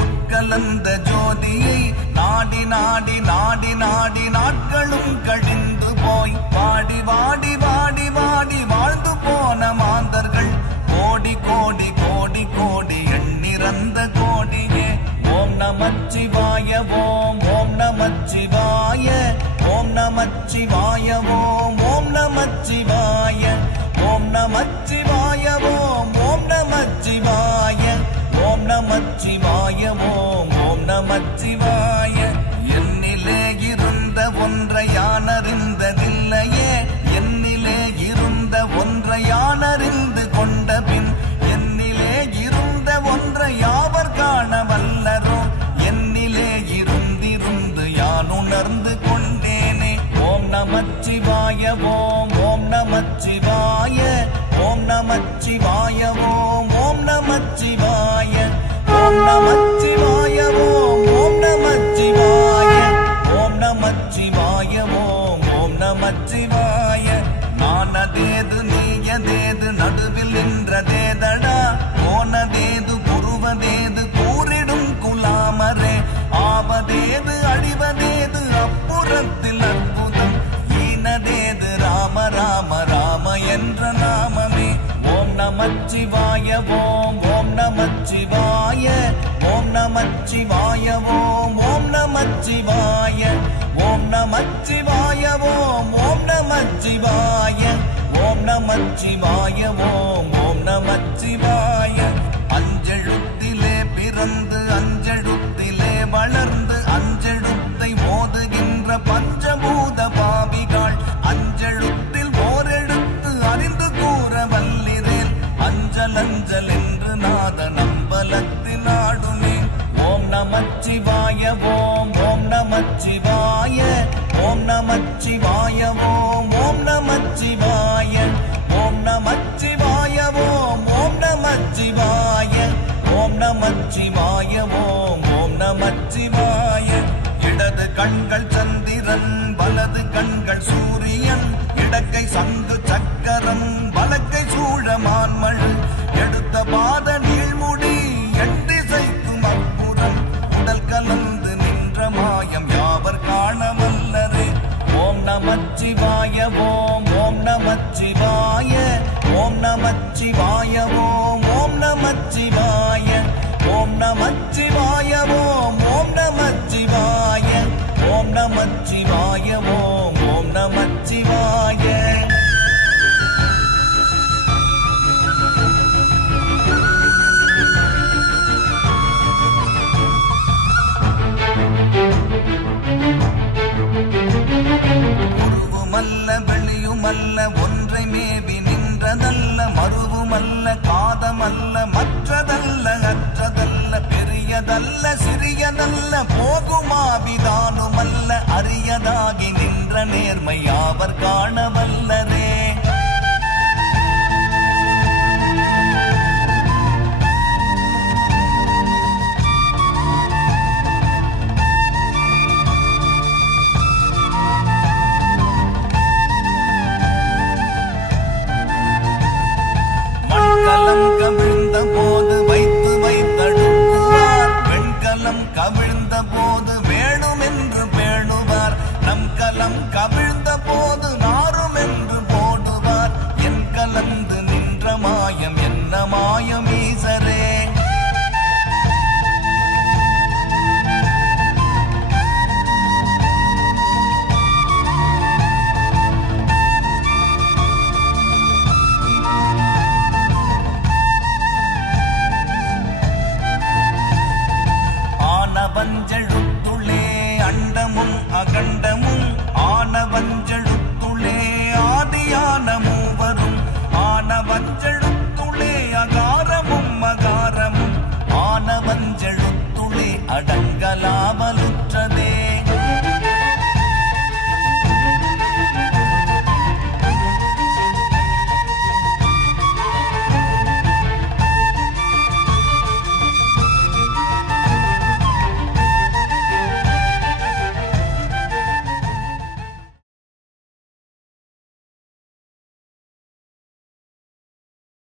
உட்கலந்த ஜோதியை நாடி நாடி நாடி நாடி நாட்களும் கழிந்து போய் வாடி வாடி வாடி வாடி வாழ்ந்து போன மாந்தர்கள் கோடி கோடி கோடி கோடி எண்ணிறந்த கோடியே. ஓம் நமச்சிவாய ஓம் ஓம் நமச்சிவாய ஓம் நமச்சிவாய ஓம் ஓம் நமச்சிவாய ஓம் நமச்சிவாய ஓம் ஓம் நமச்சிவாய ஓம் நமச்சிவாய ஓம் ஓம் நமச்சிவாய. என்னிலே இருந்த ஒன்றை யானறிந்ததில்லையே, என்னிலே இருந்த ஒன்றை யானறிந்து கொண்ட பின் என்னிலே இருந்த ஒன்றை யாவர் காண வல்லரோ, என்னிலே இருந்திருந்து யான் உணர்ந்து கொண்டேனே. ஓம் நமச்சிவாய ஓம் ஓம் நமச்சிவாய ஓம் நமச்சிவாய ஓம் ஓம் நமச்சிவாய ஓம் நமச்சிவாய ஓம் ஓம் நமச்சிவாய ஓம் நமச்சிவாய ஓம் ஓம் நமச்சிவாய. நானதேது நீயதேது நடுவில் நின்றதேதடா, போனதேது புருவதேது கூறிடும் குலாமரே, ஆவதேது அழிவதேது அப்புறத்தில் அற்புதம், ஈனதேது ராம ராம ராம என்ற நாமமே. ஓம் நமச்சிவாய ஓம் ஓம் நமச்சிவாய ஓம் நமச்சிவாய ஓம் ஓம் நமச்சிவாய ஓம் நமச்சிவாய ஓம் ஓம் நமச்சிவாய ஓம் நமச்சிவாய ஓம் ஓம் நமச்சிவாய. அஞ்செழுத்திலே பிறந்து அஞ்செழுத்திலே வளர்ந்து அஞ்செழுத்தை ஓதுகின்ற பஞ்சபூத பாவிகள் அஞ்செழுத்தில் ஓரெழுத்து அறிந்து கூற வல்லிரேல், அஞ்சல் அஞ்சல் என்று நாத நம்பலத்தில் ஆடுமே. ஓம் நமச்சிவாய ஓம் ஓம் நமச்சிவாய ஓம் நமச்சிவாய ஓம் ஓம் நமச்சிவாய ஓம் நமச்சிவாய ஓம் ஓம் நமச்சிவாய ஓம் நமச்சிவாய ஓம் ஓம் நமச்சிவாய. இடது கண்கள் சந்திரன் வலது கண்கள் சூரியன், இடக்கை சங்கு சக்கரம் வலக்கை சூழமான்மழ், எடுத்த பாத நீழ்முடி எண்டிசைக்கும் அப்புறம், உடல் கலந்து நின்ற மாயம் யாவர் காண வல்லரே. ஓம் நமச்சிவாய ஓம் ஓம் நமச்சிவாய ஓம் நமச்சிவாய ஓம் ஓம் நமச்சிவாய ஓம் நமச்சிவாய ஓம் ஓம் நமச்சிவாய ஓம் நமச்சிவாய ஓம் ஓம் நமச்சிவாய. உருவுமல்ல வெளியுமல்ல ஒன்றை மேவி நின்றதல்ல, மருவுமல்ல காதமல்ல மற்றதல்ல அற்றதல்ல, பெரியதல்ல சிறியதல்ல போகுமாவிதானுமல்ல, அரியதாகி நின்ற நேர்மை யாவர் காண வல்லரே.